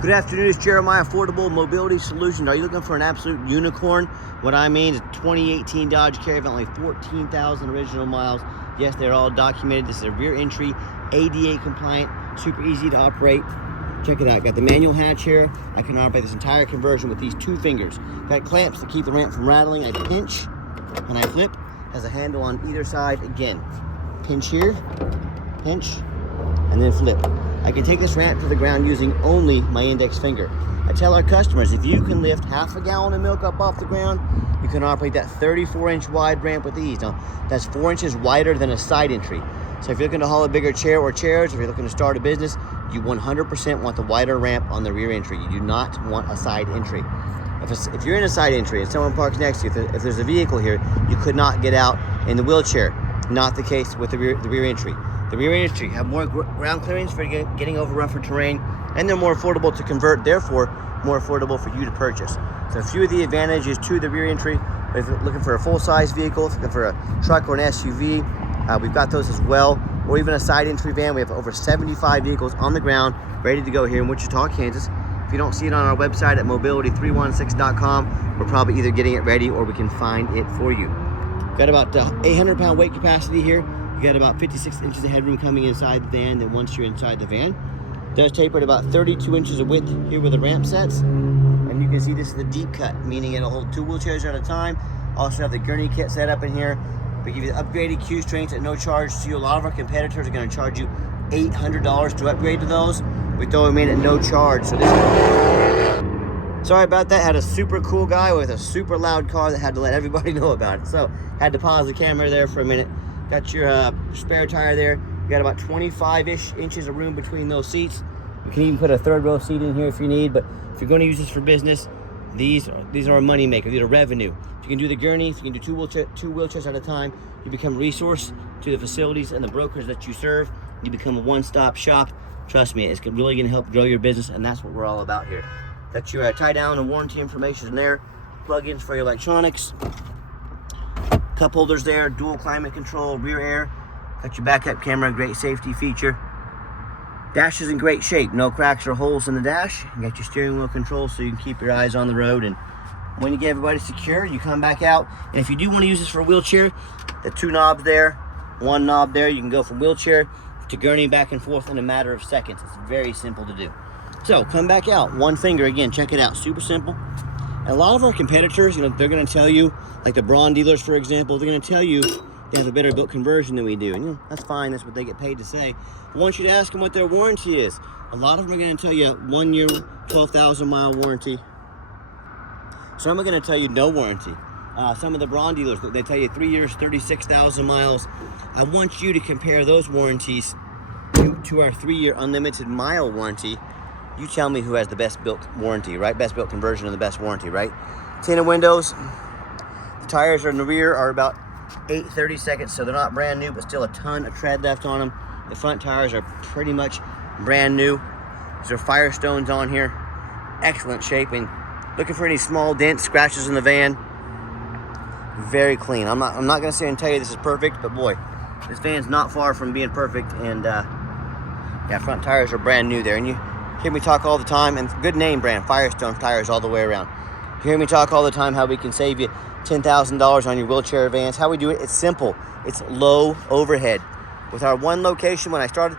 Good afternoon, it's Jeremiah, Affordable Mobility Solutions. Are you looking for an absolute unicorn? What I mean is a 2018 Dodge Caravan, only 14,000 original miles. Yes, they're all documented. This is a rear entry, ADA compliant, super easy to operate. Check it out, got the manual hatch here. I can operate this entire conversion with these 2 fingers. Got clamps to keep the ramp from rattling. I pinch and I flip. Has a handle on either side. Again, pinch here, pinch, and then flip. I can take this ramp to the ground using only my index finger. I tell our customers, if you can lift half a gallon of milk up off the ground, you can operate that 34-inch wide ramp with ease. Now, that's 4 inches wider than a side entry. So if you're looking to haul a bigger chair or chairs, if you're looking to start a business, you 100% want the wider ramp on the rear entry. You do not want a side entry. If you're in a side entry and someone parks next to you, if there's a vehicle here, you could not get out in the wheelchair. Not the case with the rear entry. The rear entry have more ground clearance for getting over rougher terrain, and they're more affordable to convert, therefore more affordable for you to purchase. So a few of the advantages to the rear entry. If you're looking for a full-size vehicle, if you're looking for a truck or an SUV, we've got those as well, or even a side entry van. We have over 75 vehicles on the ground ready to go here in Wichita, Kansas. If you don't see it on our website at mobility316.com, we're probably either getting it ready or we can find it for you. Got about 800-pound weight capacity here. You got about 56 inches of headroom coming inside the van. Then once you're inside the van, it does taper at about 32 inches of width here where the ramp sets. And you can see this is the deep cut, meaning it'll hold 2 wheelchairs at a time. Also have the gurney kit set up in here. We give you the upgraded Q strengths at no charge to you. A lot of our competitors are going to charge you $800 to upgrade to those. We throw them in at no charge. So this. Sorry about that. Had a super cool guy with a super loud car that had to let everybody know about it. So had to pause the camera there for a minute. Got your spare tire there. You got about 25-ish inches of room between those seats. You can even put a 3rd row seat in here if you need, but if you're going to use this for business, these are a money maker. These are revenue. If you can do the gurney, if you can do two wheelchairs at a time, you become a resource to the facilities and the brokers that you serve. You become a one-stop shop. Trust me, it's really going to help grow your business, and that's what we're all about here. Got your tie down and warranty information in there. Plug-ins for your electronics. Cup holders there, dual climate control, rear air. Got your backup camera, great safety feature. Dash is in great shape, no cracks or holes in the dash. You got your steering wheel control so you can keep your eyes on the road. And when you get everybody secure, you come back out. And if you do want to use this for a wheelchair, the 2 knobs there, 1 knob there, you can go from wheelchair to gurney back and forth in a matter of seconds. It's very simple to do. So come back out, 1 finger, again, check it out, super simple. And a lot of our competitors, they're going to tell you, like the Braun dealers, for example, they're going to tell you they have a better built conversion than we do. And that's fine. That's what they get paid to say. I want you to ask them what their warranty is. A lot of them are going to tell you 1 year, 12,000 mile warranty. Some are going to tell you no warranty. Some of the Braun dealers, they tell you 3 years, 36,000 miles. I want you to compare those warranties to our 3-year unlimited mile warranty. You tell me who has the best built warranty, right? Best built conversion and the best warranty, right? Tinted windows. The tires are in the rear are about 8/32 seconds, so they're not brand new, but still a ton of tread left on them. The front tires are pretty much brand new. These are Firestones on here. Excellent shape. And looking for any small dents, scratches in the van. Very clean. I'm not going to say and tell you this is perfect, but boy, this van's not far from being perfect. And yeah, front tires are brand new there. And you hear me talk all the time, and good name brand, Firestone tires all the way around. You hear me talk all the time how we can save you $10,000 on your wheelchair vans. How we do it, it's simple. It's low overhead. With our 1 location, when I started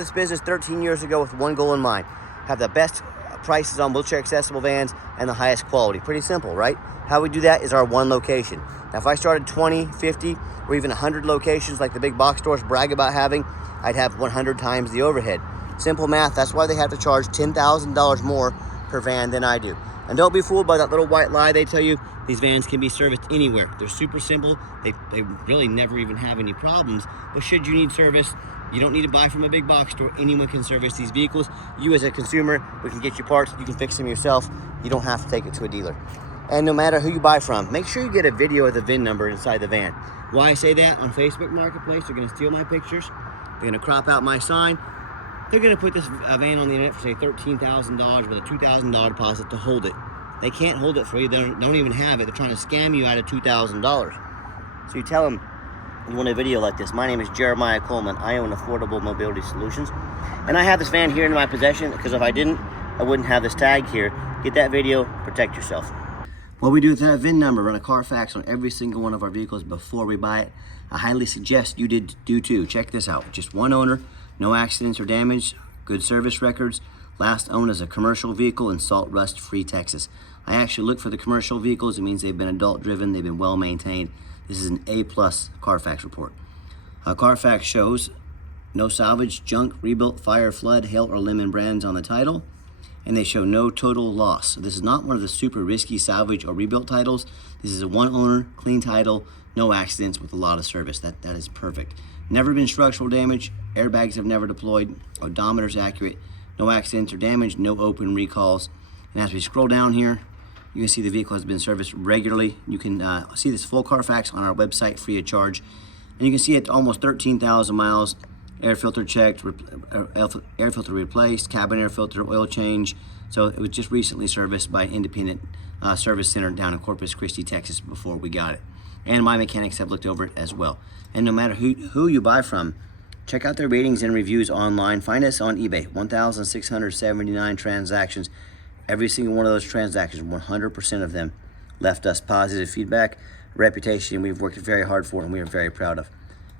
this business 13 years ago with 1 goal in mind, have the best prices on wheelchair accessible vans and the highest quality. Pretty simple, right? How we do that is our 1 location. Now, if I started 20, 50, or even 100 locations like the big box stores brag about having, I'd have 100 times the overhead. Simple math. That's why they have to charge $10,000 more per van than I do. And don't be fooled by that little white lie they tell you. These vans can be serviced anywhere. They're super simple. They really never even have any problems. But should you need service, you don't need to buy from a big box store. Anyone can service these vehicles. You as a consumer, we can get you parts. You can fix them yourself. You don't have to take it to a dealer. And no matter who you buy from, make sure you get a video of the VIN number inside the van. Why I say that? On Facebook Marketplace, they're going to steal my pictures. They're going to crop out my sign. They're going to put this van on the internet for, say, $13,000 with a $2,000 deposit to hold it. They can't hold it for you. They don't even have it. They're trying to scam you out of $2,000. So you tell them you want a video like this. My name is Jeremiah Coleman. I own Affordable Mobility Solutions. And I have this van here in my possession because if I didn't, I wouldn't have this tag here. Get that video, protect yourself. What we do with that VIN number, run a Carfax on every single one of our vehicles before we buy it. I highly suggest you do too. Check this out. Just one owner, no accidents or damage, good service records, last owned as a commercial vehicle in salt rust free Texas. I actually look for the commercial vehicles. It means they've been adult driven, they've been well maintained. This is an A+ Carfax report. Carfax shows no salvage, junk, rebuilt, fire, flood, hail, or lemon brands on the title. And they show no total loss. So this is not one of the super risky salvage or rebuilt titles. This is a one owner, clean title, no accidents with a lot of service. That is perfect. Never been structural damage, airbags have never deployed, odometer's accurate, no accidents or damage, no open recalls. And as we scroll down here, you can see the vehicle has been serviced regularly. You can see this full Carfax on our website free of charge. And you can see it almost 13,000 miles. Air filter checked, air filter replaced, cabin air filter, oil change. So it was just recently serviced by an independent service center down in Corpus Christi, Texas before we got it. And my mechanics have looked over it as well. And no matter who you buy from, check out their ratings and reviews online. Find us on eBay, 1,679 transactions. Every single one of those transactions, 100% of them left us positive feedback, reputation we've worked very hard for and we are very proud of.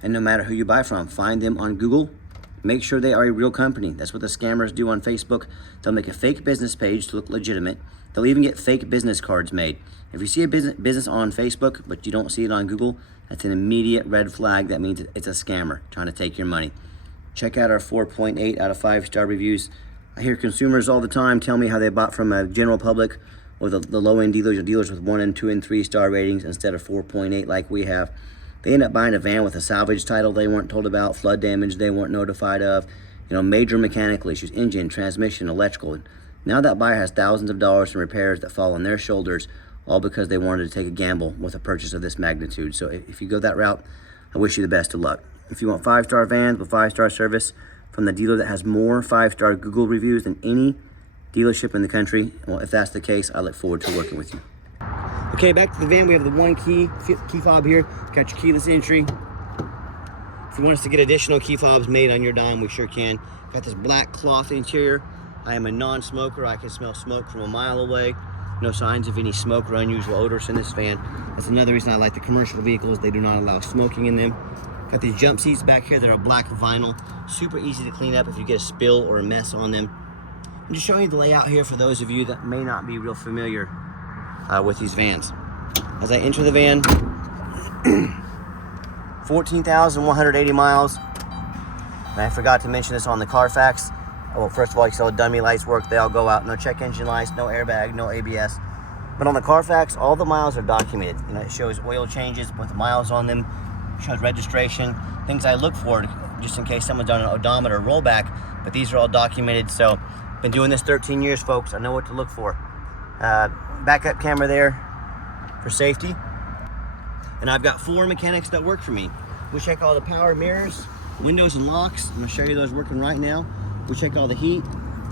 And no matter who you buy from, find them on Google. Make sure they are a real company. That's what the scammers do on Facebook. They'll make a fake business page to look legitimate. They'll even get fake business cards made. If you see a business on Facebook, but you don't see it on Google, that's an immediate red flag. That means it's a scammer trying to take your money. Check out our 4.8 out of 5-star reviews. I hear consumers all the time tell me how they bought from a general public or the low-end dealers or dealers with 1 and 2 and 3-star ratings instead of 4.8 like we have. They end up buying a van with a salvage title they weren't told about, flood damage they weren't notified of, major mechanical issues, engine, transmission, electrical. Now that buyer has thousands of dollars in repairs that fall on their shoulders, all because they wanted to take a gamble with a purchase of this magnitude. So if you go that route, I wish you the best of luck. If you want 5-star vans with 5-star service from the dealer that has more 5-star Google reviews than any dealership in the country, well, if that's the case, I look forward to working with you. Okay, back to the van. We have the one key fob here. Got your keyless entry. If you want us to get additional key fobs made on your dime, we sure can. Got this black cloth interior. I am a non-smoker. I can smell smoke from a mile away. No signs of any smoke or unusual odors in this van. That's another reason I like the commercial vehicles. They do not allow smoking in them. Got these jump seats back here that are black vinyl. Super easy to clean up if you get a spill or a mess on them. I'm just showing you the layout here for those of you that may not be real familiar with these vans. As I enter the van, 14,180 miles. And I forgot to mention this on the Carfax. Well, first of all, you saw the dummy lights work. They all go out. No check engine lights, no airbag, no ABS. But on the Carfax, all the miles are documented. It shows oil changes with the miles on them, shows registration, things I look for just in case someone's done an odometer rollback. But these are all documented. So, been doing this 13 years, folks. I know what to look for. Backup camera there for safety. And I've got 4 mechanics that work for me. We check all the power mirrors, windows and locks. I'm gonna show you those working right now. We check all the heat,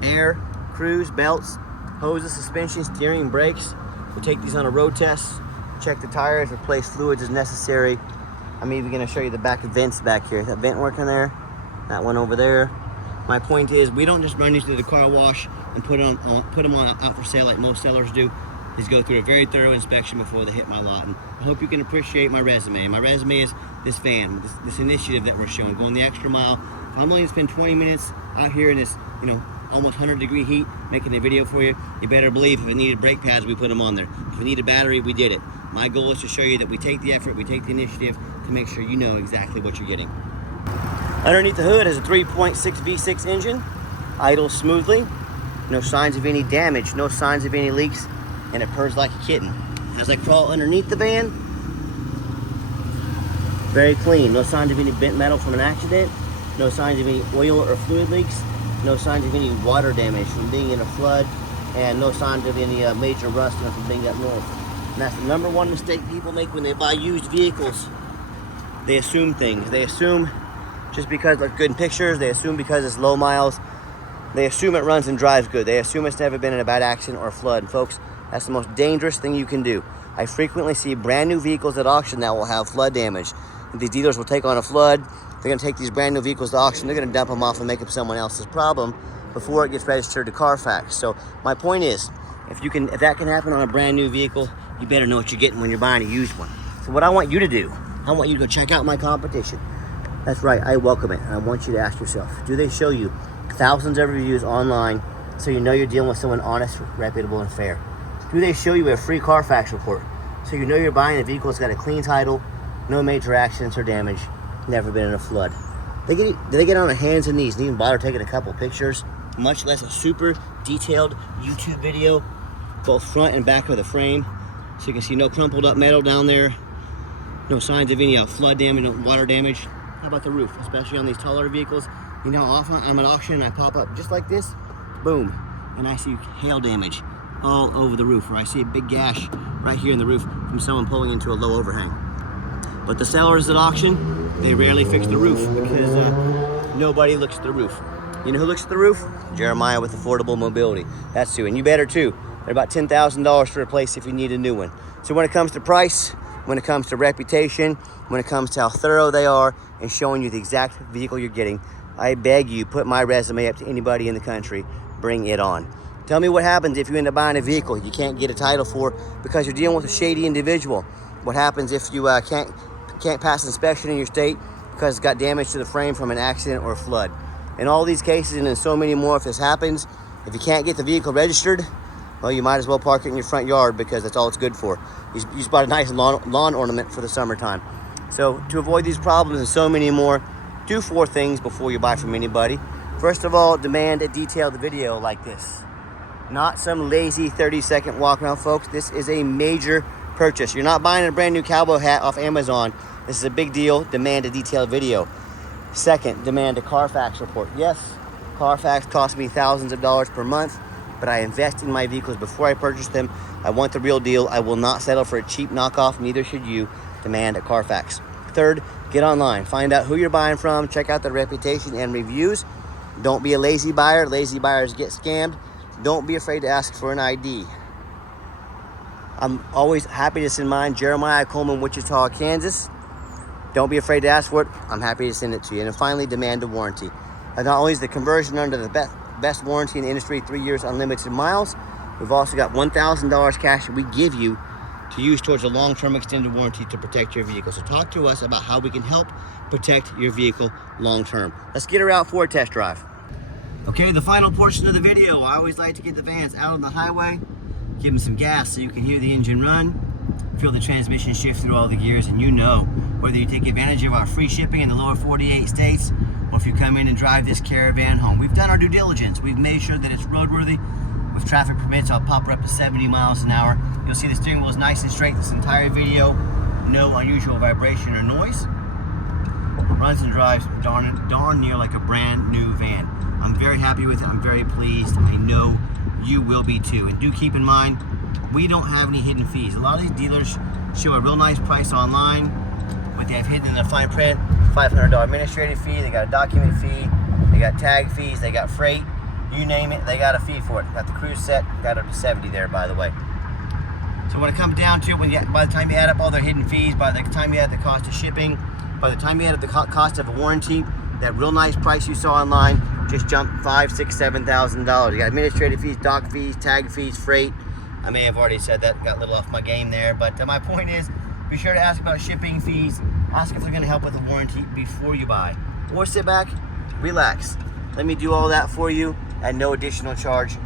air, cruise, belts, hoses, suspension, steering, brakes. We take these on a road test, check the tires, replace fluids as necessary. I'm even gonna show you the back vents back here. That vent working there, that one over there. My point is, we don't just run these through the car wash and put them on out for sale like most sellers do. These go through a very thorough inspection before they hit my lot. And I hope you can appreciate my resume. My resume is this van, this initiative that we're showing, going the extra mile. If I'm only gonna spend 20 minutes out here in this, almost 100-degree heat making a video for you, you better believe if it needed brake pads, we put them on there. If we need a battery, we did it. My goal is to show you that we take the effort, we take the initiative to make sure you know exactly what you're getting. Underneath the hood is a 3.6 V6 engine, idles smoothly, no signs of any damage, no signs of any leaks, and it purrs like a kitten. As I crawl underneath the van, very clean, no signs of any bent metal from an accident, no signs of any oil or fluid leaks, no signs of any water damage from being in a flood, and no signs of any major rust from being up north. And that's the number one mistake people make when they buy used vehicles. They assume things. They assume just because it looks good in pictures, they assume because it's low miles, they assume it runs and drives good. They assume it's never been in a bad accident or flood. And folks, that's the most dangerous thing you can do. I frequently see brand new vehicles at auction that will have flood damage. And these dealers will take on a flood. They're gonna take these brand new vehicles to auction. They're gonna dump them off and make them someone else's problem before it gets registered to Carfax. So my point is, if that can happen on a brand new vehicle, you better know what you're getting when you're buying a used one. So what I want you to do, I want you to go check out my competition. That's right, I welcome it. And I want you to ask yourself, do they show you thousands of reviews online so you know you're dealing with someone honest, reputable, and fair? Do they show you a free Carfax report so you know you're buying a vehicle that's got a clean title, no major accidents or damage, never been in a flood? Do they get on their hands and knees and even bother taking a couple pictures, much less a super detailed YouTube video, both front and back of the frame, so you can see no crumpled up metal down there, no signs of any flood damage, no water damage. How about the roof, especially on these taller vehicles? You know how often I'm at auction and I pop up just like this, boom, and I see hail damage all over the roof, or I see a big gash right here in the roof from someone pulling into a low overhang. But the sellers at auction, they rarely fix the roof because nobody looks at the roof. You know who looks at the roof? Jeremiah with Affordable Mobility. That's who, and you better too. They're about $10,000 to replace if you need a new one. So when it comes to price, when it comes to reputation, when it comes to how thorough they are and showing you the exact vehicle you're getting, I beg you, put my resume up to anybody in the country. Bring it on. Tell me what happens if you end up buying a vehicle you can't get a title for because you're dealing with a shady individual. What happens if you can't pass inspection in your state because it's got damage to the frame from an accident or a flood? In all these cases, and in so many more, if this happens, if you can't get the vehicle registered, well, you might as well park it in your front yard because that's all it's good for. You just bought a nice lawn ornament for the summertime. So to avoid these problems and so many more, do 4 things before you buy from anybody. First of all, demand a detailed video like this. Not some lazy 30-second walk around, folks. This is a major purchase. You're not buying a brand new cowboy hat off Amazon. This is a big deal. Demand a detailed video. Second, demand a Carfax report. Yes, Carfax costs me thousands of dollars per month, but I invest in my vehicles before I purchase them. I want the real deal. I will not settle for a cheap knockoff. Neither should you. Demand a Carfax. Third, get online. Find out who you're buying from. Check out their reputation and reviews. Don't be a lazy buyer. Lazy buyers get scammed. Don't be afraid to ask for an ID. I'm always happy to send mine, Jeremiah, Coleman, Wichita, Kansas. Don't be afraid to ask for it. I'm happy to send it to you. And finally, demand a warranty. And not only is the conversion under the best warranty in the industry, 3 years, unlimited miles, we've also got $1,000 cash that we give you to use towards a long-term extended warranty to protect your vehicle. So talk to us about how we can help protect your vehicle long-term. Let's get her out for a test drive. Okay, the final portion of the video. I always like to get the vans out on the highway, give them some gas so you can hear the engine run, feel the transmission shift through all the gears, and you know whether you take advantage of our free shipping in the lower 48 states or if you come in and drive this Caravan home. We've done our due diligence. We've made sure that it's roadworthy. With traffic permits, I'll pop her up to 70 miles an hour. You'll see the steering wheel is nice and straight this entire video. No unusual vibration or noise. Runs and drives darn near like a brand new van. I'm very happy with it. I'm very pleased. I know you will be too. And do keep in mind, we don't have any hidden fees. A lot of these dealers show a real nice price online, but they have hidden in the fine print $500 administrative fee. They got a document fee. They got tag fees. They got freight. You name it, they got a fee for it. Got the cruise set, got up to 70 there, by the way. So when it comes down to it, by the time you add up all their hidden fees, by the time you add the cost of shipping, by the time you add up the cost of a warranty, that real nice price you saw online just jumped $5,000, $6,000, $7,000. You got administrative fees, dock fees, tag fees, freight. I may have already said that, got a little off my game there, but my point is, be sure to ask about shipping fees. Ask if they're going to help with the warranty before you buy. Or sit back, relax. Let me do all that for you at no additional charge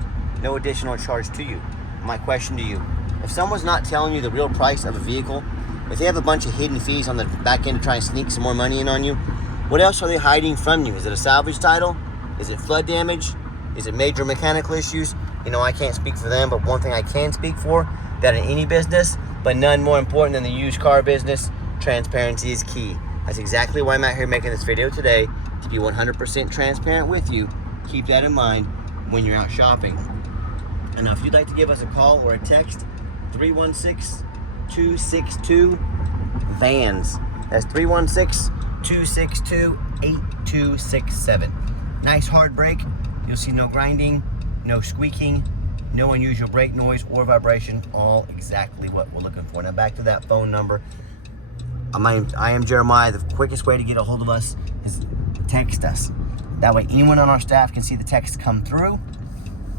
to you. My question to you, if someone's not telling you the real price of a vehicle, if they have a bunch of hidden fees on the back end to try and sneak some more money in on you, what else are they hiding from you? Is it a salvage title? Is it flood damage? Is it major mechanical issues? You know, I can't speak for them, but one thing I can speak for, that in any business, but none more important than the used car business, transparency is key. That's exactly why I'm out here making this video today, to be 100% transparent with you. Keep that in mind when you're out shopping. And now if you'd like to give us a call or a text, 316-262-VANS. That's 316-262-8267. Nice hard brake. You'll see no grinding, no squeaking, no unusual brake noise or vibration, all exactly what we're looking for. Now back to that phone number. I am Jeremiah. The quickest way to get a hold of us is text us. That way anyone on our staff can see the text come through,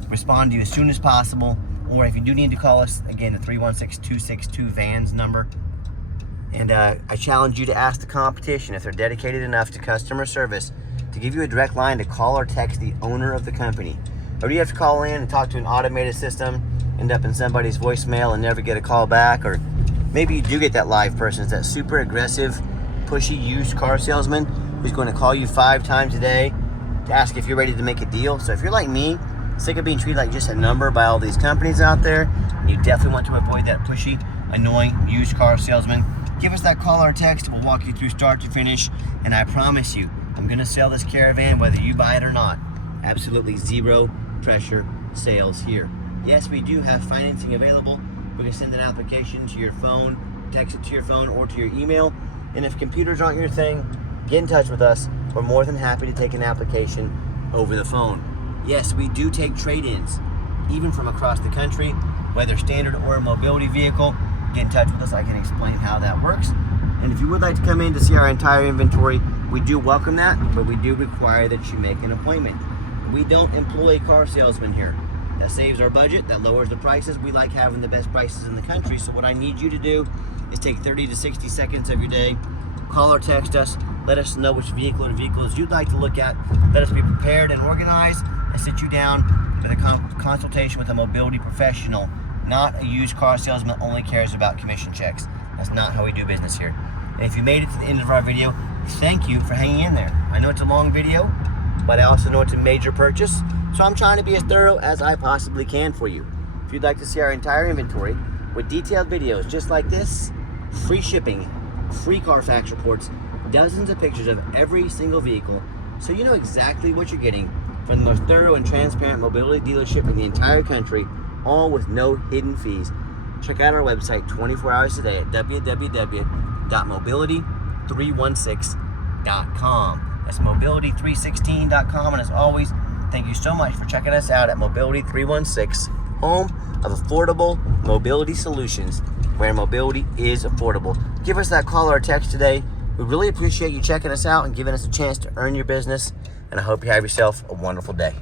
respond to you as soon as possible, or if you do need to call us, again, the 316-262-VANS number. And I challenge you to ask the competition, if they're dedicated enough to customer service, to give you a direct line to call or text the owner of the company. Or do you have to call in and talk to an automated system, end up in somebody's voicemail and never get a call back? Or maybe you do get that live person. It's that super aggressive, pushy used car salesman who's going to call you 5 times a day to ask if you're ready to make a deal. So if you're like me, sick of being treated like just a number by all these companies out there, and you definitely want to avoid that pushy, annoying used car salesman, give us that call or text. We'll walk you through start to finish, and I promise you, I'm going to sell this Caravan whether you buy it or not. Absolutely zero pressure sales here. Yes, we do have financing available. We can send an application to your phone, text it to your phone or to your email. And if computers aren't your thing, get in touch with us. We're more than happy to take an application over the phone. Yes, we do take trade-ins, even from across the country, whether standard or a mobility vehicle. Get in touch with us. I can explain how that works. And if you would like to come in to see our entire inventory, we do welcome that, but we do require that you make an appointment. We don't employ car salesmen here. That saves our budget, that lowers the prices. We like having the best prices in the country. So what I need you to do is take 30 to 60 seconds of your day, call or text us, let us know which vehicle or vehicles you'd like to look at. Let us be prepared and organized and sit you down for the consultation with a mobility professional. Not a used car salesman only cares about commission checks. That's not how we do business here. And if you made it to the end of our video, thank you for hanging in there. I know it's a long video, but I also know it's a major purchase, so I'm trying to be as thorough as I possibly can for you. If you'd like to see our entire inventory with detailed videos just like this, free shipping, free Carfax reports, dozens of pictures of every single vehicle, so you know exactly what you're getting from the most thorough and transparent mobility dealership in the entire country, all with no hidden fees. Check out our website 24 hours a day at www.mobility316.com. That's mobility316.com. And as always, thank you so much for checking us out at Mobility 316, home of affordable mobility solutions, where mobility is affordable. Give us that call or text today. We really appreciate you checking us out and giving us a chance to earn your business. And I hope you have yourself a wonderful day.